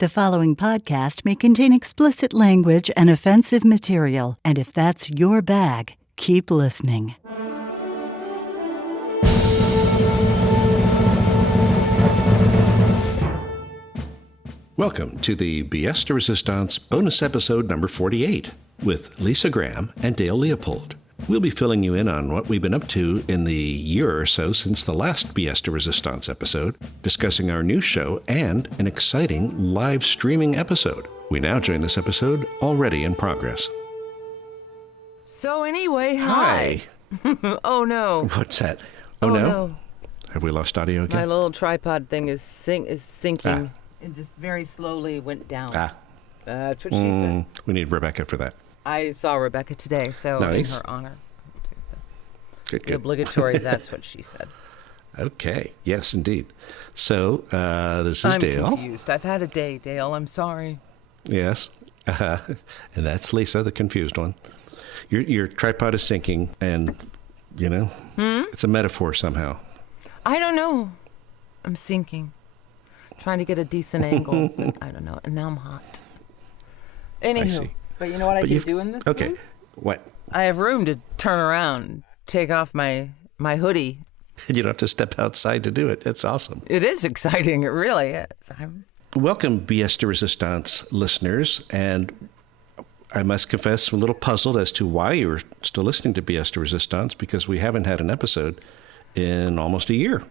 The following podcast may contain explicit language and offensive material, and if that's your bag, keep listening. Welcome to the BS de Resistance bonus episode number 48 with Lisa Graham and Dale Leopold. We'll be filling you in on what we've been up to in the year or so since the last BS de Resistance episode, discussing our new show and an exciting live streaming episode. We now join this episode already in progress. So anyway, hi. Oh no. What's that? Oh no? Have we lost audio again? My little tripod thing is sinking. It just very slowly went down. That's what she said. We need Rebecca for that. I saw Rebecca today, so Nice. in her honor. Good, The good. obligatory, that's what she said. Okay. Yes, indeed. So, this is I'm Dale. confused. I've had a day, Dale. I'm sorry. Yes. And that's Lisa, the confused one. Your tripod is sinking, and, you know, it's a metaphor somehow. I don't know. I'm sinking. Trying to get a decent angle. But I don't know. And now I'm hot. Anywho. see. But you know what I can do in this Okay. booth? What? I have room to turn around, take off my hoodie. You don't have to step outside to do it. That's awesome. It is exciting. It really is. Welcome, BS de Resistance listeners. And I must confess, I'm a little puzzled as to why you're still listening to BS de Resistance, because we haven't had an episode in almost a year.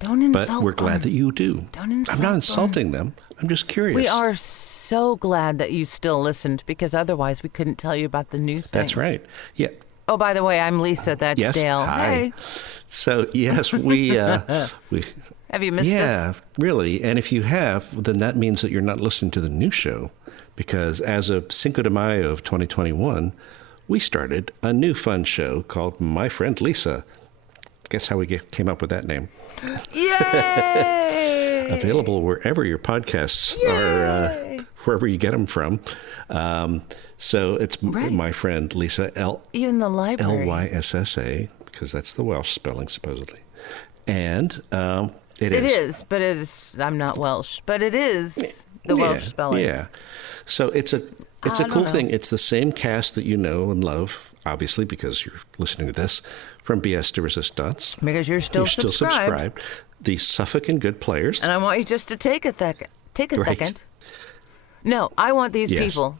Don't insult But we're glad that you do. Don't insult I'm not them. insulting them. I'm just curious. We are so glad that you still listened, because otherwise we couldn't tell you about the new thing. That's right. Yeah. Oh, by the way, I'm Lisa. That's Yes. Dale. Hi. Hey. So, yes, we Have you missed us? Yeah, really. And if you have, then that means that you're not listening to the new show, because as of Cinco de Mayo of 2021, we started a new fun show called My Friend Lisa. Guess how we came up with that name? Yay! Available wherever your podcasts are, wherever you get them from. So it's Right. My Friend Lisa, Even the library. L-Y-S-S-A, because that's the Welsh spelling, supposedly. And It is, but it is. I'm not Welsh, but it is the Welsh spelling. Yeah. So it's a don't cool know. thing. It's the same cast that you know and love, obviously, because you're listening to this from BS de Resistance. Because you're still subscribed. The Suffolk and Good Players. And I want you just to take a second. Right. Second. No, I want these Yes. people,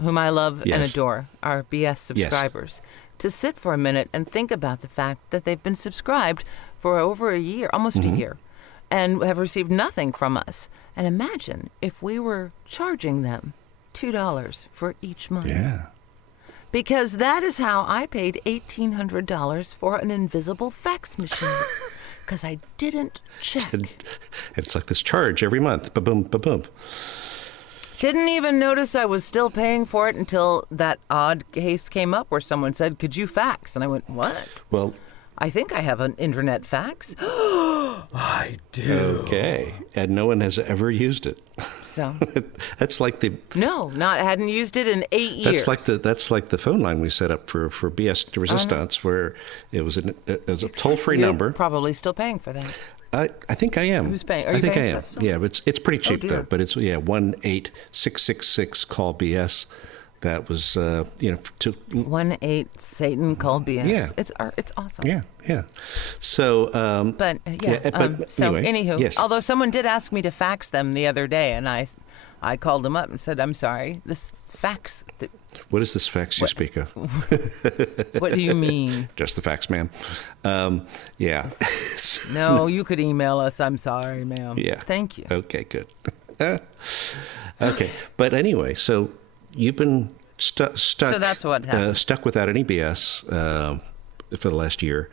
whom I love and Yes. adore, our BS subscribers, to sit for a minute and think about the fact that they've been subscribed for over a year, almost Mm-hmm. a year, and have received nothing from us. And imagine if we were charging them $2 for each month. Yeah. Because that is how I paid $1,800 for an invisible fax machine. Because I didn't check. And it's like this charge every month. Ba-boom, ba-boom. Didn't even notice I was still paying for it until that odd case came up where someone said, "Could you fax?" And I went, "What? Well, I think I have an internet fax." I do. okay. And no one has ever used it. So, That's like the no, hadn't used it in 8 years. That's like the phone line we set up for BS de Resistance, where it was a toll-free You're number. probably still paying for that. I think I am. Who's paying? Are I you think paying I for am. that still? Yeah, but it's pretty cheap dear. though. But it's 1-866 call BS. That was to 1-8 Satan call BS. Yeah. It's awesome. yeah. So But so anyway, anywho, yes. although someone did ask me to fax them the other day, and I called them up and said, "I'm sorry, this fax. What is this fax you speak of? What do you mean? Just the fax, ma'am. Yeah. No, you could email us. I'm sorry, ma'am. Yeah. Thank you. Okay, good. Okay, but anyway, so you've been stuck. So that's what happened. Stuck without any BS for the last year,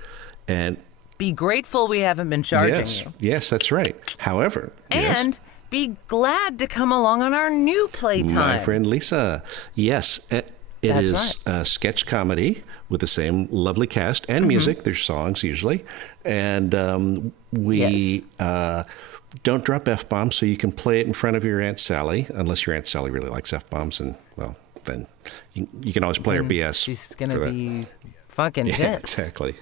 and Be grateful we haven't been charging yes, you. yes, that's right. However, yes, And be glad to come along on our new playtime. my friend Lisa, yes, it That's is a sketch comedy with the same lovely cast and music. There's songs usually, and we. Don't drop F-bombs, so you can play it in front of your Aunt Sally, unless your Aunt Sally really likes F-bombs, and, well, then you can always play her BS. She's going for to that. be fucking Yeah, pissed. exactly.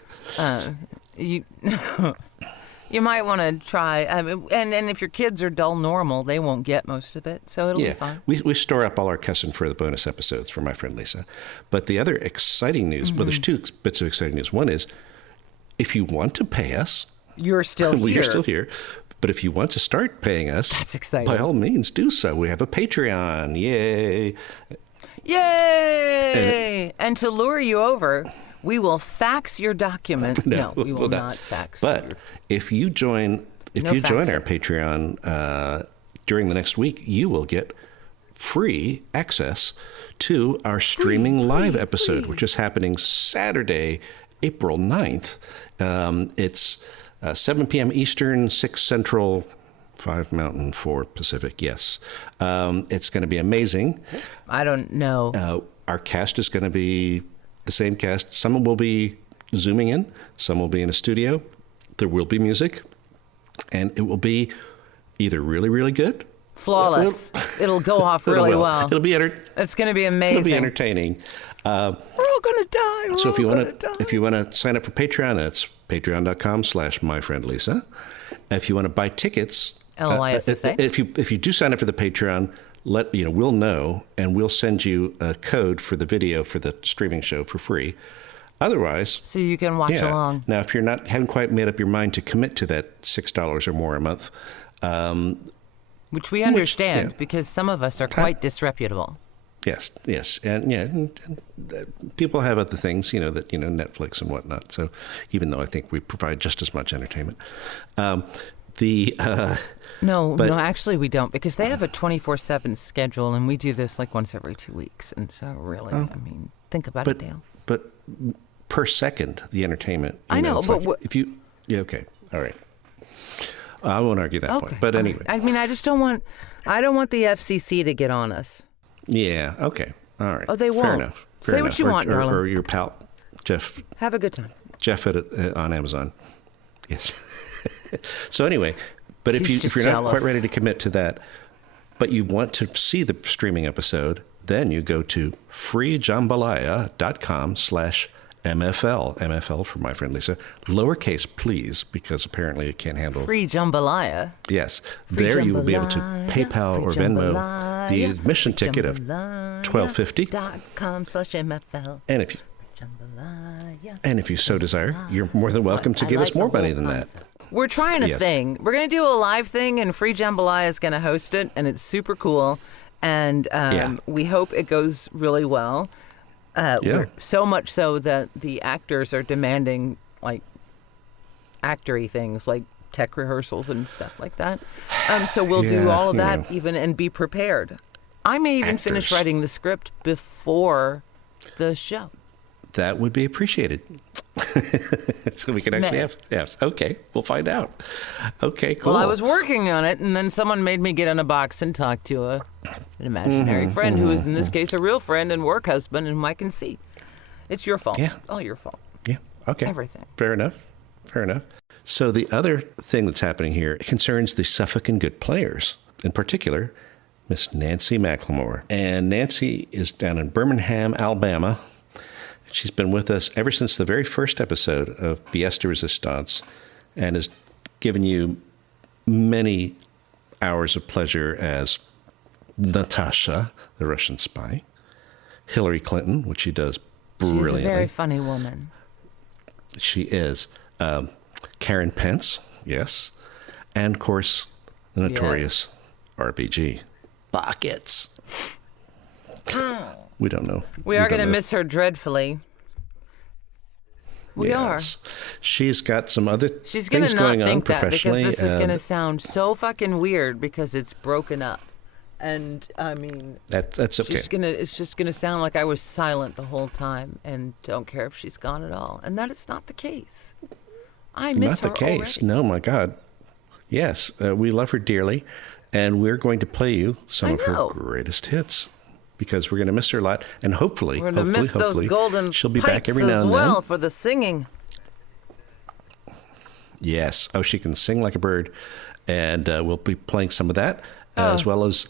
You, You might want to try. And if your kids are dull normal, they won't get most of it, so it'll be fine. We store up all our cussing for the bonus episodes for my friend Lisa. But the other exciting news, well, there's two bits of exciting news. One is, if you want to pay us, you're still here. You're still here. But if you want to start paying us, that's exciting. By all means, do so. We have a Patreon. Yay! Yay! And to lure you over, we will fax your document. No, we will not fax. But if you join, our Patreon during the next week, you will get free access to our streaming live episode, which is happening Saturday, April 9th. It's 7 p.m. Eastern, 6 Central, 5 Mountain, 4 Pacific. Yes. It's going to be amazing. I don't know. Our cast is going to be the same cast. Some will be Zooming in. Some will be in a studio. There will be music. And it will be either really, really good. Flawless. It'll go off really well. It'll be it's going to be amazing. It'll be entertaining. We're all going to die. So if you want to sign up for Patreon, that's patreon.com/myfriendlisa. If you want to buy tickets, LYSSA. If you do sign up for the Patreon, we'll know, and we'll send you a code for the video for the streaming show for free. Otherwise, so you can watch along. Now, if you're haven't quite made up your mind to commit to that $6 or more a month, which we understand because some of us are quite disreputable. Yes, and people have other things, Netflix and whatnot. So, even though I think we provide just as much entertainment, No, actually we don't, because they have a 24/7 schedule, and we do this like once every 2 weeks, and so really, think about it, Dale. But per second, the entertainment. I know, but if you, okay, all right. I won't argue that point, but anyway. I don't want the FCC to get on us. Yeah. Okay. All right. Oh, they won't. Fair enough. Say what you want, darling. Or your pal, Jeff. Have a good time. Jeff on Amazon. Yes. So anyway, but if you're not quite ready to commit to that, but you want to see the streaming episode, then you go to freejambalaya.com/MFL. MFL for my friend Lisa. Lowercase, please, because apparently it can't handle. Free Jambalaya. Yes. There you will be able to PayPal or Venmo the admission ticket of $12.50. And if you so desire, you're more than welcome to give us more money than that. We're trying a thing. We're going to do a live thing, and Free Jambalaya is going to host it, and it's super cool. And we hope it goes really well. So much so that the actors are demanding actory things like tech rehearsals and stuff like that. So we'll do all of that and be prepared. I may even finish writing the script before the show. That would be appreciated. So we can actually have. Yes. Okay. We'll find out. Okay, cool. Well, I was working on it, and then someone made me get in a box and talk to an imaginary friend who is, in this case, a real friend and work husband, and I can see. It's your fault. Yeah. All your fault. Yeah. Okay. Everything. Fair enough. So the other thing that's happening here concerns the Suffolk and Good players, in particular, Miss Nancy McLemore. And Nancy is down in Birmingham, Alabama. She's been with us ever since the very first episode of Pièce de Résistance, and has given you many hours of pleasure as Natasha, the Russian spy, Hillary Clinton, which she does brilliantly. She's a very funny woman. She is. Karen Pence, yes. And, of course, the notorious RBG. Buckets. We don't know. We are going to miss her dreadfully. We are. She's got some other things going on think professionally. That because this is going to sound so fucking weird because it's broken up. And, I mean... That's okay. It's just going to sound like I was silent the whole time and don't care if she's gone at all. And that is not the case. I miss her Not the case. already. No, my God. Yes, we love her dearly. And we're going to play you some of her greatest hits. Because we're going to miss her a lot, and hopefully, we're going to miss those golden she'll be back every now and then. as well for the singing. Yes. Oh, she can sing like a bird, and we'll be playing some of that, as well as,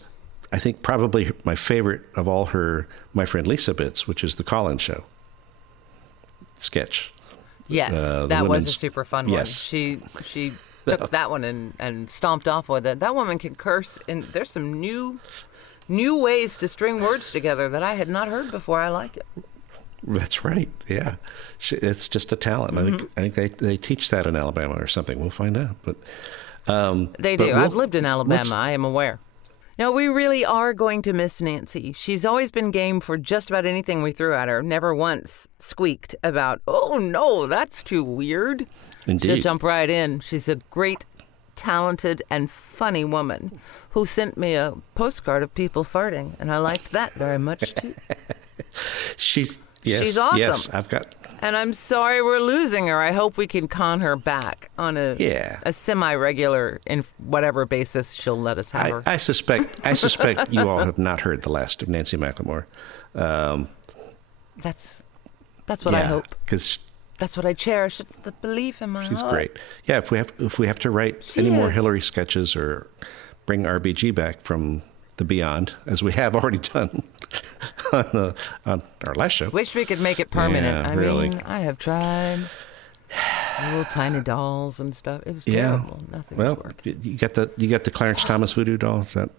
I think, probably my favorite of all her My Friend Lisa bits, which is the call-in show sketch. Yes, that was a super fun one. Yes. She took that one and stomped off with it. That woman can curse, and there's some new ways to string words together that I had not heard before. I like it. That's right. Yeah, it's just a talent. I think they teach that in Alabama or something. We'll find out. But they do. I've lived in Alabama. I am aware. No, we really are going to miss Nancy. She's always been game for just about anything we threw at her. Never once squeaked about, oh, no, that's too weird. Indeed. She'll jump right in. She's a great, talented, and funny woman who sent me a postcard of people farting, and I liked that very much, too. She's awesome. Yes, I've got... And I'm sorry we're losing her. I hope we can con her back on a semi-regular, in whatever basis she'll let us have her. I suspect you all have not heard the last of Nancy McLemore. That's what I hope. Because that's what I cherish. It's the belief in my heart. She's great. Yeah, if we have to write any more Hillary sketches or bring RBG back from the beyond, as we have already done on our last show. Wish we could make it permanent. Yeah, really. mean, I have tried. Little tiny dolls and stuff. It's terrible. Nothing's working. You got the Clarence Thomas voodoo doll. Is that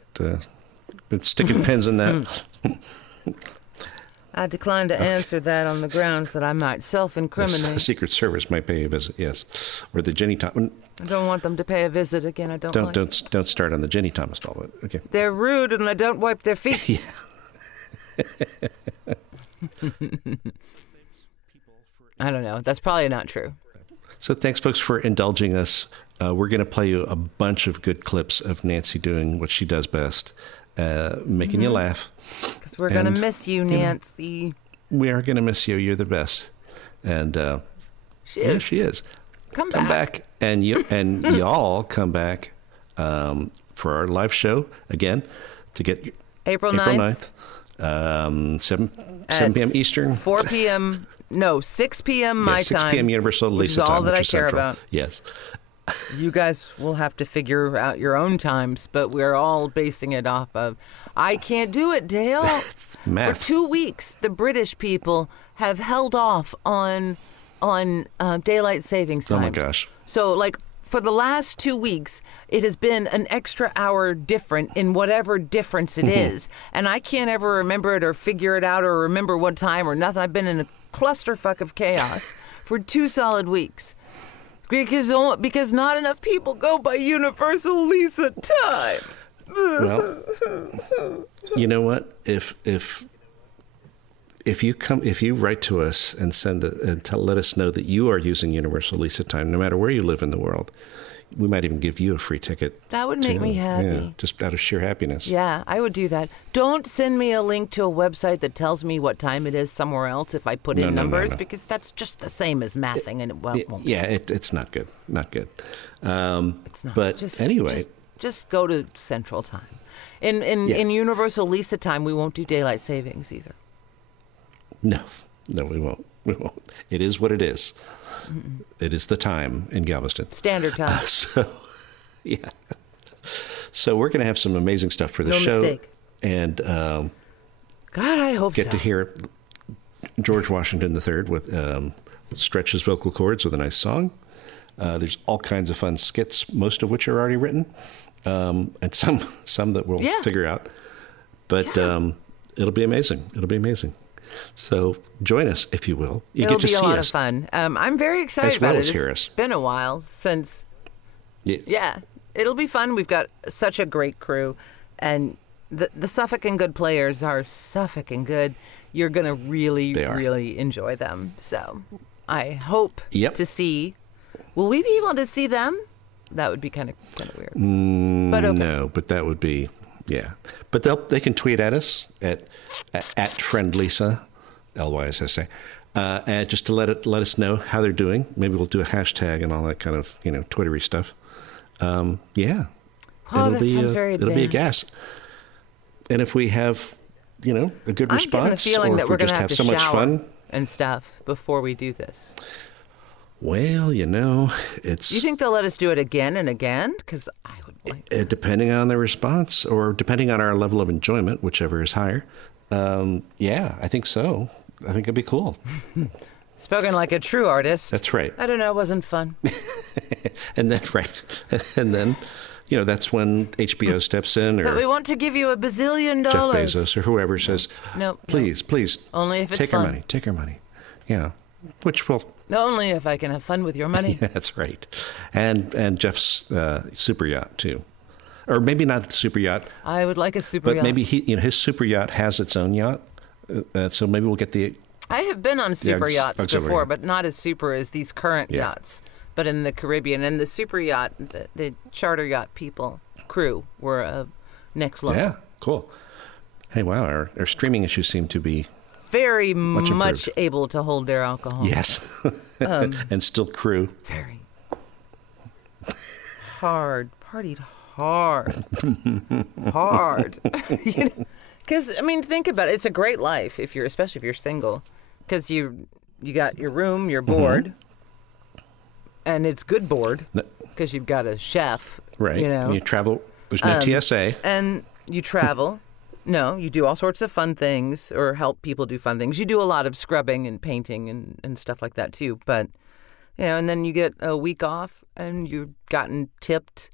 been sticking pins in that? I decline to answer that on the grounds that I might self-incriminate. The Secret Service might pay a visit, yes, or the Jenny Thomas. I don't want them to pay a visit again. I don't start on the Jenny Thomas doll. But, okay. They're rude and they don't wipe their feet. Yeah. I don't know. That's probably not true. So thanks, folks, for indulging us. We're going to play you a bunch of good clips of Nancy doing what she does best, making you laugh. Because we're going to miss you, Nancy. We are going to miss you. You're the best. And she is. She is. Come back. And y'all come back for our live show again to get April 9th. 7 p.m. Eastern. 4 p.m. No, 6 p.m. my 6 time. 6 p.m. Universal Lisa time. All that I care Central. about. Yes. You guys will have to figure out your own times, but we're all basing it off of, I can't do it, Dale. Math. For 2 weeks, the British people have held off on daylight savings time. Oh, my gosh. So, for the last 2 weeks, it has been an extra hour different in whatever difference it is. And I can't ever remember it or figure it out or remember what time or nothing. I've been in a clusterfuck of chaos for 2 solid weeks. Because not enough people go by Universal Lisa time. Well, you know what? If you write to us and let us know that you are using Universal Lisa time, no matter where you live in the world, we might even give you a free ticket. That would make me happy. Yeah, just out of sheer happiness. Yeah, I would do that. Don't send me a link to a website that tells me what time it is somewhere else if I put in numbers, no. because that's just the same as mathing, and it won't. It's not good. Not good. It's not. But anyway, just go to Central Time. In Universal Lisa time, we won't do daylight savings either. No, we won't. We won't. It is what it is. Mm-mm. It is the time in Galveston. Standard time. So we're going to have some amazing stuff for the show. No mistake. And God, I hope get to hear George Washington III with stretch his vocal cords with a nice song. There's all kinds of fun skits, most of which are already written, and some that we'll figure out. But it'll be amazing. It'll be amazing. So join us, if you will. It'll be a lot of fun. I'm very excited about it. It's been a while since. Yeah, it'll be fun. We've got such a great crew, and the Suffolk and Good players are Suffolk and Good. You're gonna really enjoy them. So I hope to see. Will we be able to see them? That would be kind of weird. But okay. No, but that would be. Yeah, but they can tweet at us at friendlisa, LYSSA, and just to let us know how they're doing. Maybe we'll do a hashtag and all that kind of Twittery stuff. Oh, that sounds very advanced. It'll be a gas. And if we have a good response, I'm getting the feeling or that if we're we going just to have to so much shower fun and stuff before we do this. Well, it's... You think they'll let us do it again and again? Because I would like... Depending on the response, or depending on our level of enjoyment, whichever is higher. I think so. I think it'd be cool. Spoken like a true artist. That's right. I don't know, it wasn't fun. And then, that's when HBO steps in, or But we want to give you $1 bazillion. Jeff Bezos or whoever says, Nope. please, Only if it's take fun. Take our money. Yeah, which will. Only if I can have fun with your money. That's right. And Jeff's super yacht too, or maybe not the super yacht. I would like a super but yacht. maybe his super yacht has its own yacht, so maybe we'll get the. I have been on super yachts auxiliary. before, but not as super as these current Yeah. yachts. But in the Caribbean, and the super yacht, the charter yacht crew were next level. Yeah, cool. Hey, wow, our streaming issues seem to be Very much much improved. able to hold their alcohol. Yes, and still crew. Very hard, partied hard, hard. Because think about it. It's a great life especially if you're single, because you got your room, your board, and it's good board because you've got a chef. Right. You travel. There's no TSA. And you travel. No, you do all sorts of fun things or help people do fun things. You do a lot of scrubbing and painting and stuff like that too. But, and then you get a week off and you've gotten tipped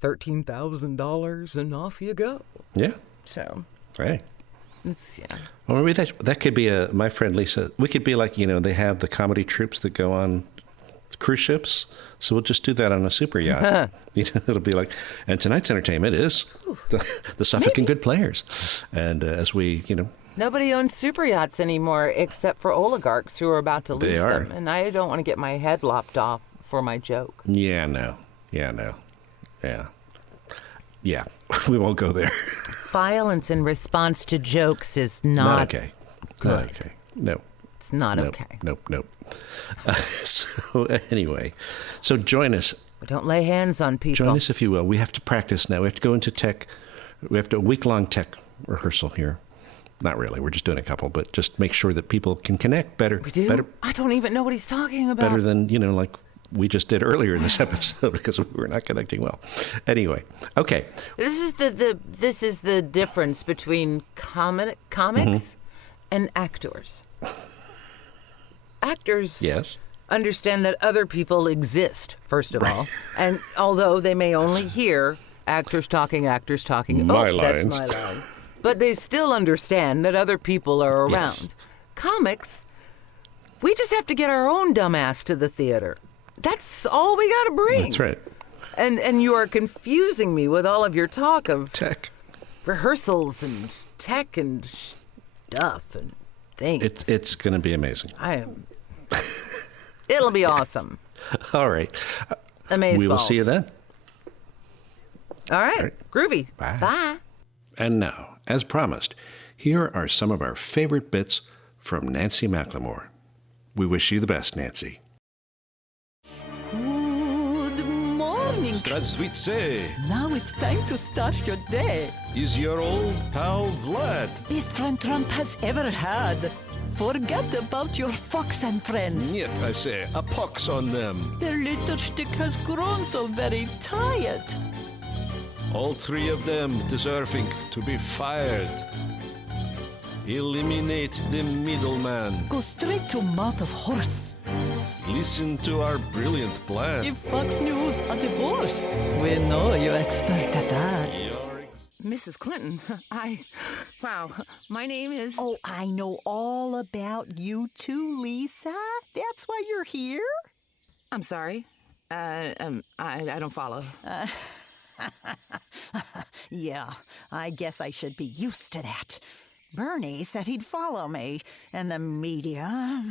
$13,000 and off you go. Yeah. So, Right. it's, Well, maybe that could be my friend Lisa. We could be like, they have the comedy troops that go on cruise ships. So we'll just do that on a super yacht. It'll be like, and tonight's entertainment is the Suffolk and Good Players. And as we, Nobody owns super yachts anymore except for oligarchs who are about to lose them. And I don't want to get my head lopped off for my joke. Yeah, we won't go there. Violence in response to jokes is not okay. good. Not okay. No. It's not okay. Nope. So anyway, join us. Don't lay hands on people. Join us if you will. We have to practice now. We have to go into tech. We have a week-long tech rehearsal here. Not really. We're just doing a couple, but just make sure that people can connect better. We do? Better, I don't even know what he's talking about. better than, like we just did earlier in this episode because we were not connecting well. Anyway, okay. This is the difference between comics and actors. Actors Yes. understand that other people exist, first of all. And although they may only hear actors talking, My that's lines. my line. But they still understand that other people are around. Yes. Comics, we just have to get our own dumbass to the theater. That's all we got to bring. That's right. And you are confusing me with all of your talk of Tech. rehearsals and tech and stuff and things. It's going to be amazing. It'll be awesome. All right. Amazeballs. We will see you then. All right. Groovy. Bye. Bye. And now, as promised, here are some of our favorite bits from Nancy McLemore. We wish you the best, Nancy. Good morning. Здравствуйте. Now it's time to start your day. Is your old pal Vlad? Best friend Trump has ever had. Forget about your fox and friends. Нет, I say, a pox on them. Their little shtick has grown so very tired. All three of them deserving to be fired. Eliminate the middleman. Go straight to mouth of horse. Listen to our brilliant plan. Give Fox News a divorce. We know you're expert at that. Mrs. Clinton, wow, my name is... Oh, I know all about you too, Lisa. That's why you're here? I'm sorry. I don't follow. Yeah, I guess I should be used to that. Bernie said he'd follow me, and the media...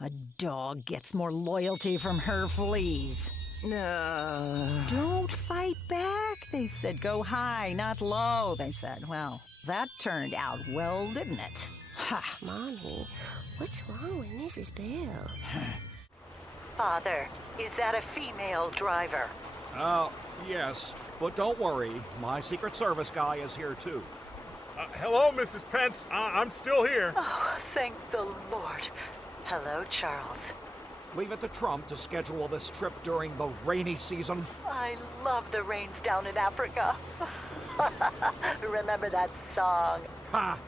A dog gets more loyalty from her fleas. No. Don't fight back, they said. Go high, not low, they said. Well, that turned out well, didn't it? Ha! Mommy, what's wrong with Mrs. Bell? Father, is that a female driver? Yes, but don't worry. My Secret Service guy is here, too. Hello, Mrs. Pence. I'm still here. Oh, thank the Lord. Hello, Charles. Leave it to Trump to schedule this trip during the rainy season. I love the rains down in Africa. Remember that song? Ha!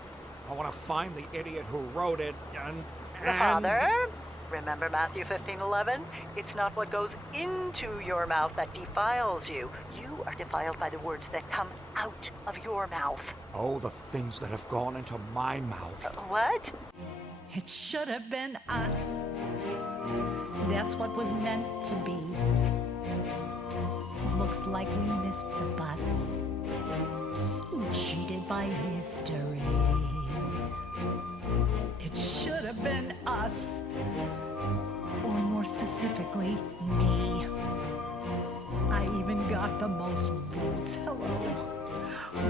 I want to find the idiot who wrote it and The Father. Remember Matthew 15:11? It's not what goes into your mouth that defiles you. You are defiled by the words that come out of your mouth. Oh, the things that have gone into my mouth. What? It should have been us. That's what was meant to be. Looks like we missed the bus. Cheated by history. It should have been us. Or more specifically, me. I even got the most votes. Hello.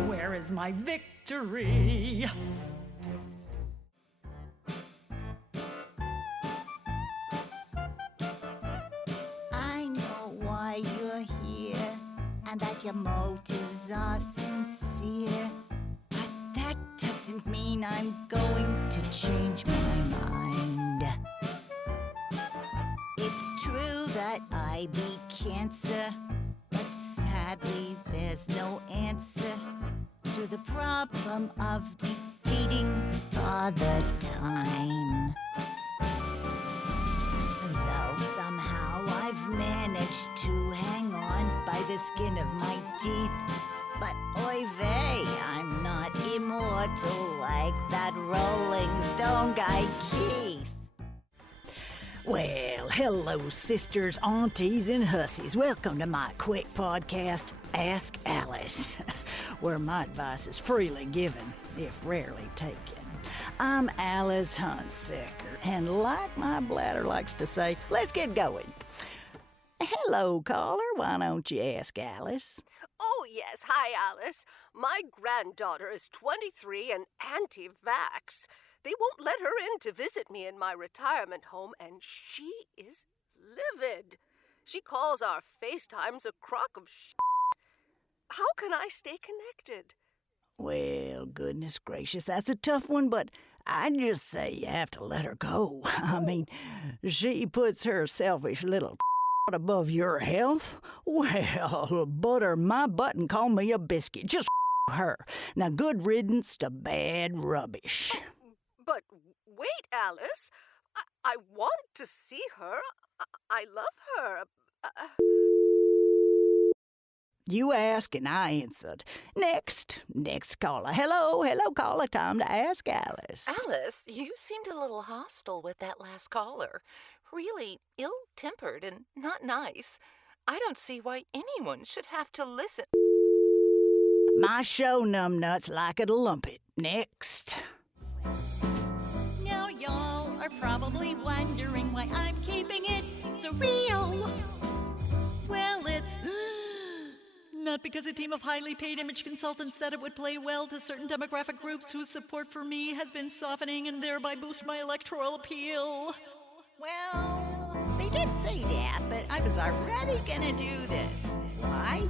Where is my victory? I know why you're here, and that your motives are sincere. But that doesn't mean I'm going to change my mind. It's true that I beat cancer, but sadly there's no answer to the problem of defeating Father Time. Though somehow I've managed to hang on by the skin of my teeth. But oy vey, I'm not immortal like that Rolling Stone guy Keith. Well, hello, sisters, aunties, and hussies. Welcome to my quick podcast, Ask Alice, where my advice is freely given, if rarely taken. I'm Alice Hunsaker, and like my bladder likes to say, let's get going. Hello, caller. Why don't you ask Alice? Oh, yes. Hi, Alice. My granddaughter is 23 and anti-vax. They won't let her in to visit me in my retirement home, and she is livid. She calls our FaceTimes a crock of shit. How can I stay connected? Well, goodness gracious, that's a tough one, but I'd just say you have to let her go. I mean, she puts her selfish little above your health. Well, butter my butt and call me a biscuit. Just her. Now, good riddance to bad rubbish. But wait, Alice. I want to see her. I love her. You asked and I answered. Next caller. Hello, caller. Time to ask Alice. Alice, you seemed a little hostile with that last caller. Really ill-tempered and not nice. I don't see why anyone should have to listen. My show, numbnuts, like it or lump it. Next. Now y'all are probably wondering why I'm keeping it so real. Well, it's not because a team of highly paid image consultants said it would play well to certain demographic groups whose support for me has been softening and thereby boost my electoral appeal. Well, they did say that, but I was already gonna do this. Why?